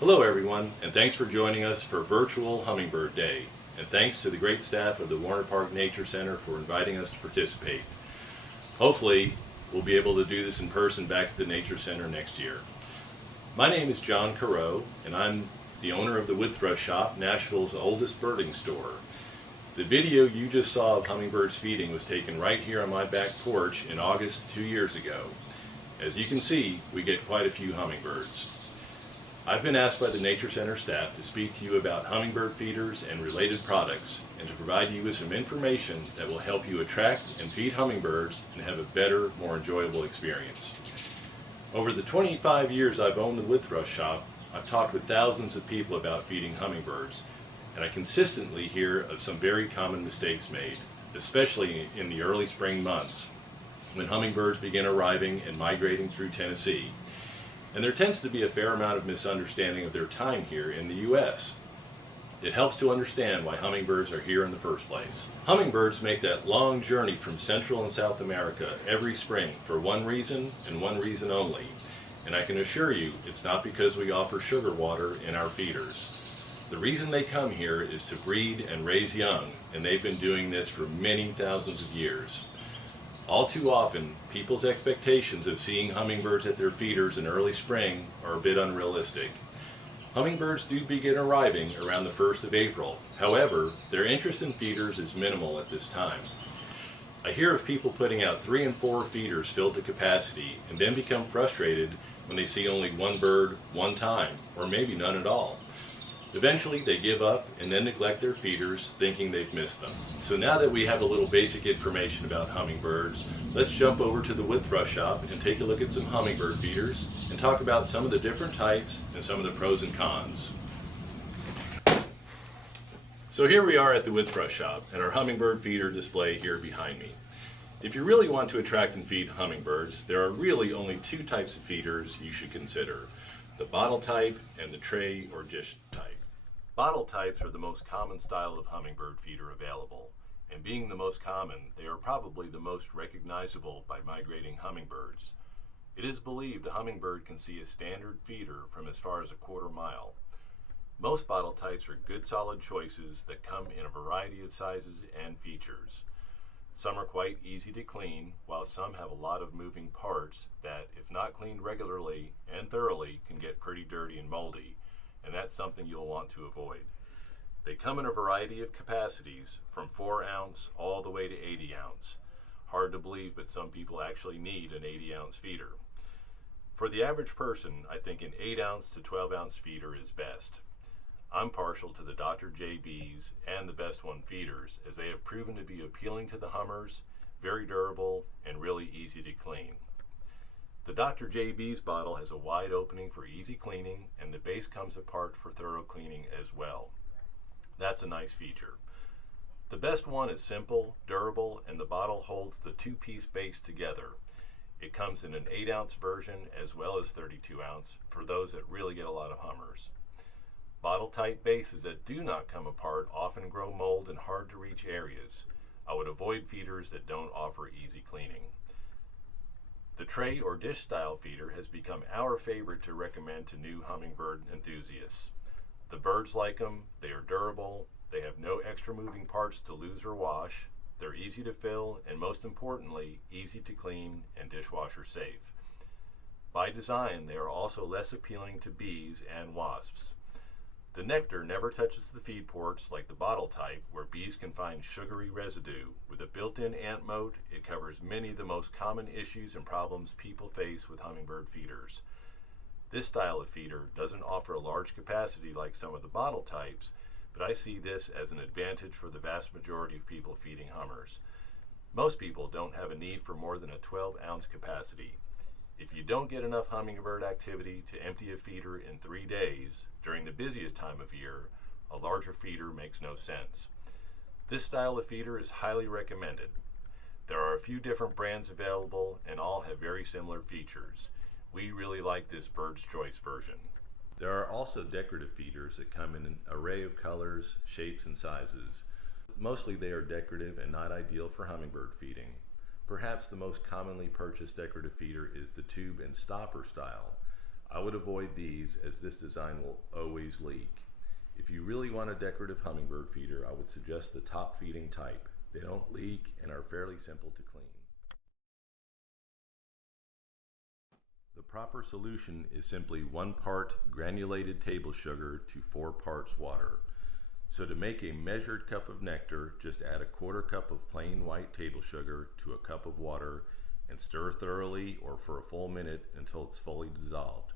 Hello everyone, and thanks for joining us for Virtual Hummingbird Day. And thanks to the great staff of the Warner Park Nature Center for inviting us to participate. Hopefully, we'll be able to do this in person back at the Nature Center next year. My name is John Careau, and I'm the owner of the Wood Thrush Shop, Nashville's oldest birding store. The video you just saw of hummingbirds feeding was taken right here on my back porch in August 2 years ago. As you can see, we get quite a few hummingbirds. I've been asked by the Nature Center staff to speak to you about hummingbird feeders and related products, and to provide you with some information that will help you attract and feed hummingbirds and have a better, more enjoyable experience. Over the 25 years I've owned the Wood Thrush Shop, I've talked with thousands of people about feeding hummingbirds, and I consistently hear of some very common mistakes made, especially in the early spring months, when hummingbirds begin arriving and migrating through Tennessee. And there tends to be a fair amount of misunderstanding of their time here in the U.S. It helps to understand why hummingbirds are here in the first place. Hummingbirds make that long journey from Central and South America every spring for one reason and one reason only. And I can assure you, it's not because we offer sugar water in our feeders. The reason they come here is to breed and raise young, and they've been doing this for many thousands of years. All too often, people's expectations of seeing hummingbirds at their feeders in early spring are a bit unrealistic. Hummingbirds do begin arriving around the 1st of April. However, their interest in feeders is minimal at this time. I hear of people putting out 3 and 4 feeders filled to capacity and then become frustrated when they see only one bird one time, or maybe none at all. Eventually they give up and then neglect their feeders, thinking they've missed them. So now that we have a little basic information about hummingbirds, let's jump over to the Wood Thrush Shop and take a look at some hummingbird feeders and talk about some of the different types and some of the pros and cons. So here we are at the Wood Thrush Shop and our hummingbird feeder display here behind me. If you really want to attract and feed hummingbirds, there are really only 2 types of feeders you should consider: the bottle type and the tray or dish type. Bottle types are the most common style of hummingbird feeder available, and being the most common, they are probably the most recognizable by migrating hummingbirds. It is believed a hummingbird can see a standard feeder from as far as a quarter mile. Most bottle types are good solid choices that come in a variety of sizes and features. Some are quite easy to clean, while some have a lot of moving parts that, if not cleaned regularly and thoroughly, can get pretty dirty and moldy, and that's something you'll want to avoid. They come in a variety of capacities, from 4 ounce all the way to 80 ounce. Hard to believe, but some people actually need an 80 ounce feeder. For the average person, I think an 8 ounce to 12 ounce feeder is best. I'm partial to the Dr. JB's and the Best One feeders, as they have proven to be appealing to the hummers, very durable, and really easy to clean. The Dr. JB's bottle has a wide opening for easy cleaning, and the base comes apart for thorough cleaning as well. That's a nice feature. The Best One is simple, durable, and the bottle holds the 2-piece base together. It comes in an 8 ounce version as well as 32 ounce for those that really get a lot of hummers. Bottle type bases that do not come apart often grow mold in hard to reach areas. I would avoid feeders that don't offer easy cleaning. The tray or dish style feeder has become our favorite to recommend to new hummingbird enthusiasts. The birds like them, they are durable, they have no extra moving parts to lose or wash, they're easy to fill, and most importantly, easy to clean and dishwasher safe. By design, they are also less appealing to bees and wasps. The Nectar never touches the feed ports like the bottle type, where bees can find sugary residue. With a built-in ant moat, it covers many of the most common issues and problems people face with hummingbird feeders. This style of feeder doesn't offer a large capacity like some of the bottle types, but I see this as an advantage for the vast majority of people feeding hummers. Most people don't have a need for more than a 12 ounce capacity. If you don't get enough hummingbird activity to empty a feeder in 3 days, during the busiest time of year, a larger feeder makes no sense. This style of feeder is highly recommended. There are a few different brands available and all have very similar features. We really like this Bird's Choice version. There are also decorative feeders that come in an array of colors, shapes, and sizes. Mostly they are decorative and not ideal for hummingbird feeding. Perhaps the most commonly purchased decorative feeder is the tube and stopper style. I would avoid these as this design will always leak. If you really want a decorative hummingbird feeder, I would suggest the top feeding type. They don't leak and are fairly simple to clean. The proper solution is simply 1 part granulated table sugar to 4 parts water. So to make a measured cup of nectar, just add a 1/4 cup of plain white table sugar to a cup of water and stir thoroughly or for a full minute until it's fully dissolved.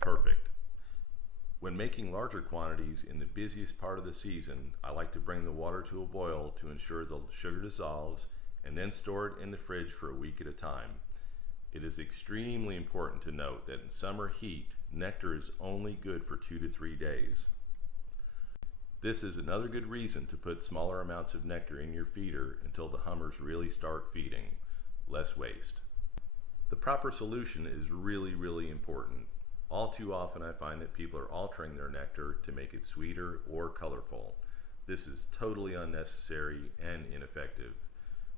Perfect. When making larger quantities in the busiest part of the season, I like to bring the water to a boil to ensure the sugar dissolves and then store it in the fridge for a week at a time. It is extremely important to note that in summer heat, nectar is only good for 2 to 3 days. This is another good reason to put smaller amounts of nectar in your feeder until the hummers really start feeding. Less waste. The proper solution is really important. All too often I find that people are altering their nectar to make it sweeter or colorful. This is totally unnecessary and ineffective.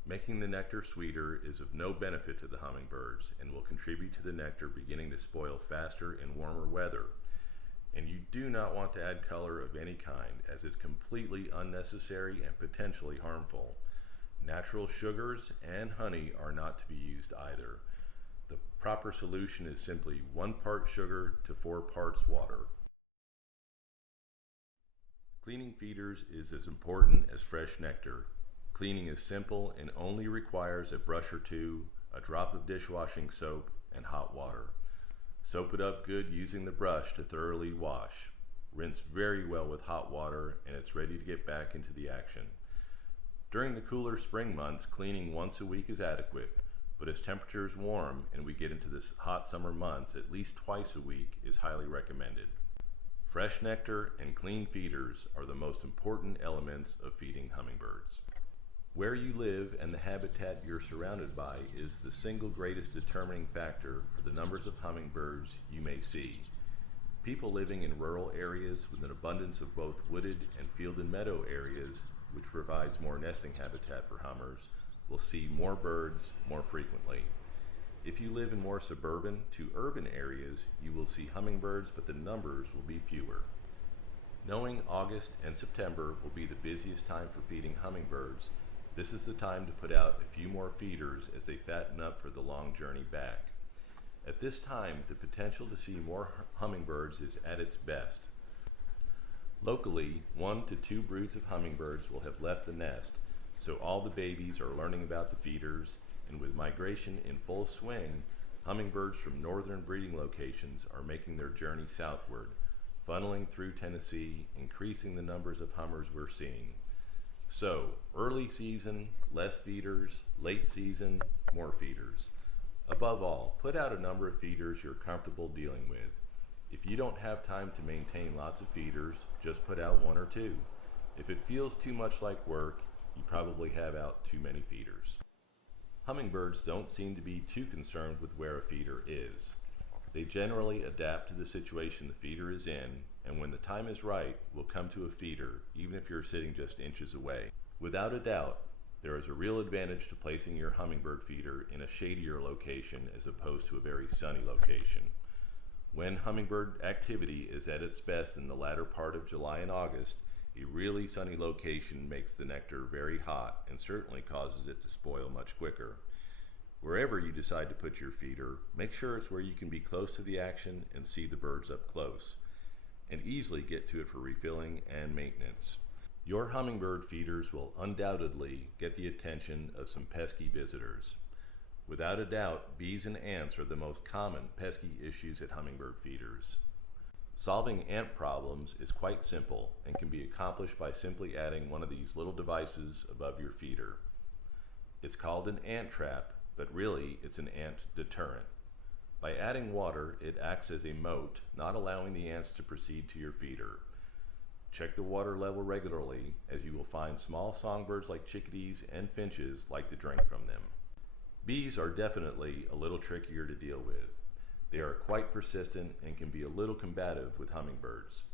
Making the nectar sweeter is of no benefit to the hummingbirds and will contribute to the nectar beginning to spoil faster in warmer weather. And you do not want to add color of any kind, as it's completely unnecessary and potentially harmful. Natural sugars and honey are not to be used either. The proper solution is simply 1 part sugar to 4 parts water. Cleaning feeders is as important as fresh nectar. Cleaning is simple and only requires a brush or two, a drop of dishwashing soap, and hot water. Soap it up good using the brush to thoroughly wash. Rinse very well with hot water and it's ready to get back into the action. During the cooler spring months, cleaning once a week is adequate, but as temperatures warm and we get into the hot summer months, at least twice a week is highly recommended. Fresh nectar and clean feeders are the most important elements of feeding hummingbirds. Where you live and the habitat you're surrounded by is the single greatest determining factor for the numbers of hummingbirds you may see. People living in rural areas with an abundance of both wooded and field and meadow areas, which provides more nesting habitat for hummers, will see more birds more frequently. If you live in more suburban to urban areas, you will see hummingbirds, but the numbers will be fewer. Knowing August and September will be the busiest time for feeding hummingbirds, this is the time to put out a few more feeders as they fatten up for the long journey back. At this time, the potential to see more hummingbirds is at its best. Locally, 1 to 2 broods of hummingbirds will have left the nest, so all the babies are learning about the feeders, and with migration in full swing, hummingbirds from northern breeding locations are making their journey southward, funneling through Tennessee, increasing the numbers of hummers we're seeing. So, early season, less feeders; late season, more feeders. Above all, put out a number of feeders you're comfortable dealing with. If you don't have time to maintain lots of feeders, just put out 1 or 2. If it feels too much like work, you probably have out too many feeders. Hummingbirds don't seem to be too concerned with where a feeder is. They generally adapt to the situation the feeder is in, and when the time is right, will come to a feeder, even if you're sitting just inches away. Without a doubt, there is a real advantage to placing your hummingbird feeder in a shadier location as opposed to a very sunny location. When hummingbird activity is at its best in the latter part of July and August, a really sunny location makes the nectar very hot and certainly causes it to spoil much quicker. Wherever you decide to put your feeder, make sure it's where you can be close to the action and see the birds up close, and easily get to it for refilling and maintenance. Your hummingbird feeders will undoubtedly get the attention of some pesky visitors. Without a doubt, bees and ants are the most common pesky issues at hummingbird feeders. Solving ant problems is quite simple and can be accomplished by simply adding one of these little devices above your feeder. It's called an ant trap, but really it's an ant deterrent. By adding water, it acts as a moat, not allowing the ants to proceed to your feeder. Check the water level regularly, as you will find small songbirds like chickadees and finches like to drink from them. Bees are definitely a little trickier to deal with. They are quite persistent and can be a little combative with hummingbirds.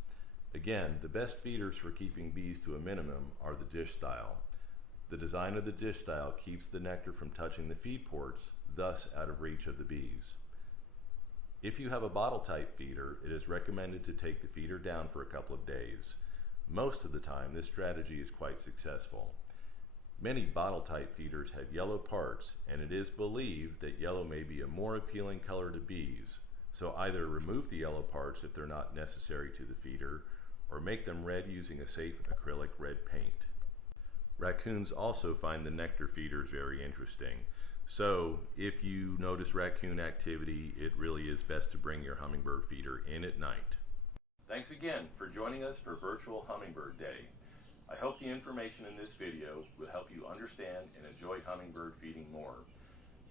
Again, the best feeders for keeping bees to a minimum are the dish style. The design of the dish style keeps the nectar from touching the feed ports, thus out of reach of the bees. If you have a bottle type feeder, it is recommended to take the feeder down for a couple of days. Most of the time, this strategy is quite successful. Many bottle type feeders have yellow parts, and it is believed that yellow may be a more appealing color to bees, so either remove the yellow parts if they're not necessary to the feeder, or make them red using a safe acrylic red paint. Raccoons also find the nectar feeders very interesting, so if you notice raccoon activity, it really is best to bring your hummingbird feeder in at night. Thanks again for joining us for Virtual Hummingbird Day. I hope the information in this video will help you understand and enjoy hummingbird feeding more.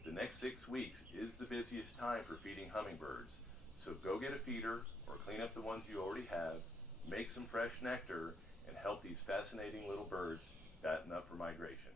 The next 6 weeks is the busiest time for feeding hummingbirds, so go get a feeder or clean up the ones you already have, make some fresh nectar, and help these fascinating little birds fatten up for migration.